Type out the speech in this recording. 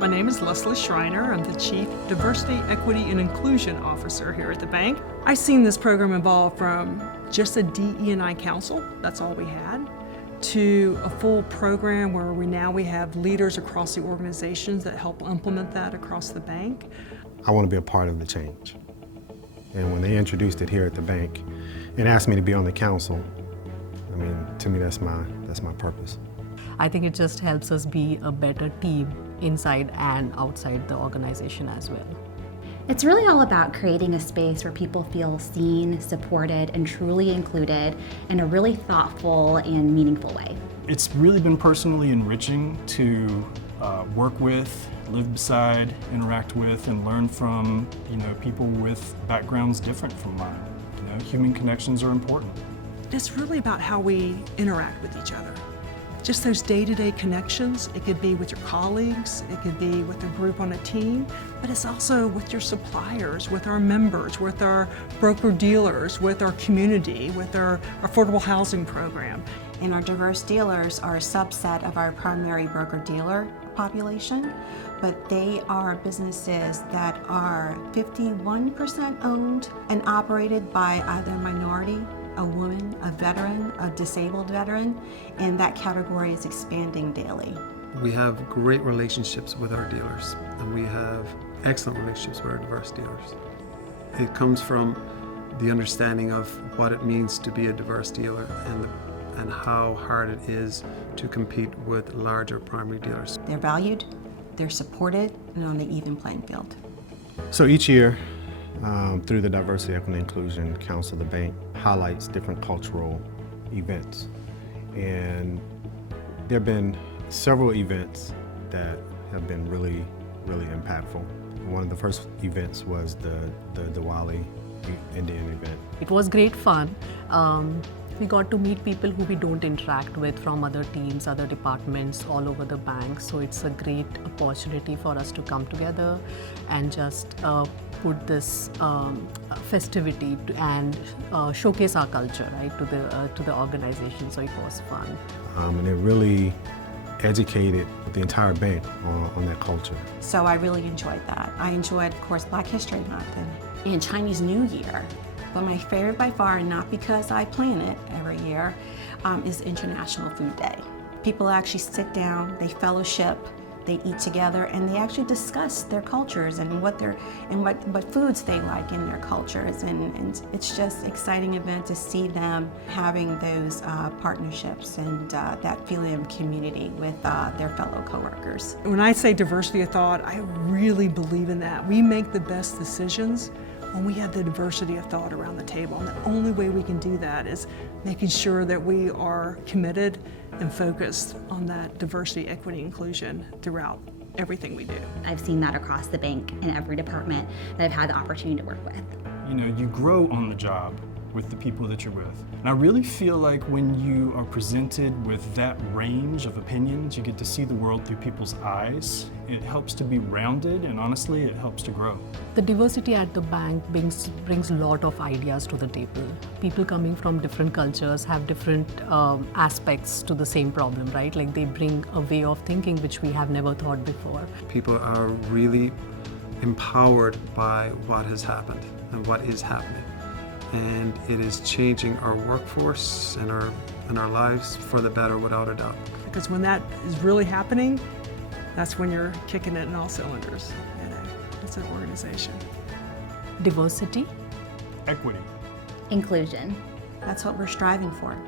My name is Leslie Schreiner. I'm the Chief Diversity, Equity, and Inclusion Officer here at the bank. I've seen this program evolve from just a DE&I council, that's all we had, to a full program where we have leaders across the organizations that help implement that across the bank. I want to be a part of the change. And when they introduced it here at the bank and asked me to be on the council, I mean, to me that's my purpose. I think it just helps us be a better team inside and outside the organization as well. It's really all about creating a space where people feel seen, supported, and truly included in a really thoughtful and meaningful way. It's really been personally enriching to work with, live beside, interact with, and learn from people with backgrounds different from mine. Human connections are important. It's really about how we interact with each other. Just those day-to-day connections. It could be with your colleagues, it could be with a group on a team, but it's also with your suppliers, with our members, with our broker-dealers, with our community, with our affordable housing program. And our diverse dealers are a subset of our primary broker-dealer population, but they are businesses that are 51% owned and operated by either minority, a woman, a veteran, a disabled veteran, and that category is expanding daily. We have great relationships with our dealers, and we have excellent relationships with our diverse dealers. It comes from the understanding of what it means to be a diverse dealer and how hard it is to compete with larger primary dealers. They're valued, they're supported, and on the even playing field. So each year, through the Diversity, Equity, and Inclusion Council, the bank highlights different cultural events. And there have been several events that have been really, really impactful. One of the first events was the Diwali Indian event. It was great fun. We got to meet people who we don't interact with from other teams, other departments all over the bank. So it's a great opportunity for us to come together and just put this festivity and showcase our culture, right, to the organization. So it was fun. And it really educated the entire bank on that culture. So I really enjoyed that. I enjoyed, of course, Black History Month and Chinese New Year. But my favorite by far, and not because I plan it every year, is International Food Day. People actually sit down, they fellowship, they eat together, and they actually discuss their cultures and what foods they like in their cultures. And it's just an exciting event to see them having those partnerships and that feeling of community with their fellow coworkers. When I say diversity of thought, I really believe in that. We make the best decisions when we have the diversity of thought around the table. And the only way we can do that is making sure that we are committed and focused on that diversity, equity, inclusion throughout everything we do. I've seen that across the bank in every department that I've had the opportunity to work with. You grow on the job with the people that you're with. And I really feel like when you are presented with that range of opinions, you get to see the world through people's eyes. It helps to be rounded, and honestly, it helps to grow. The diversity at the bank brings a lot of ideas to the table. People coming from different cultures have different aspects to the same problem, right? Like they bring a way of thinking which we have never thought before. People are really empowered by what has happened and what is happening. And it is changing our workforce and our lives for the better, without a doubt. Because when that is really happening, that's when you're kicking it in all cylinders. It's an organization. Diversity, equity, inclusion. That's what we're striving for.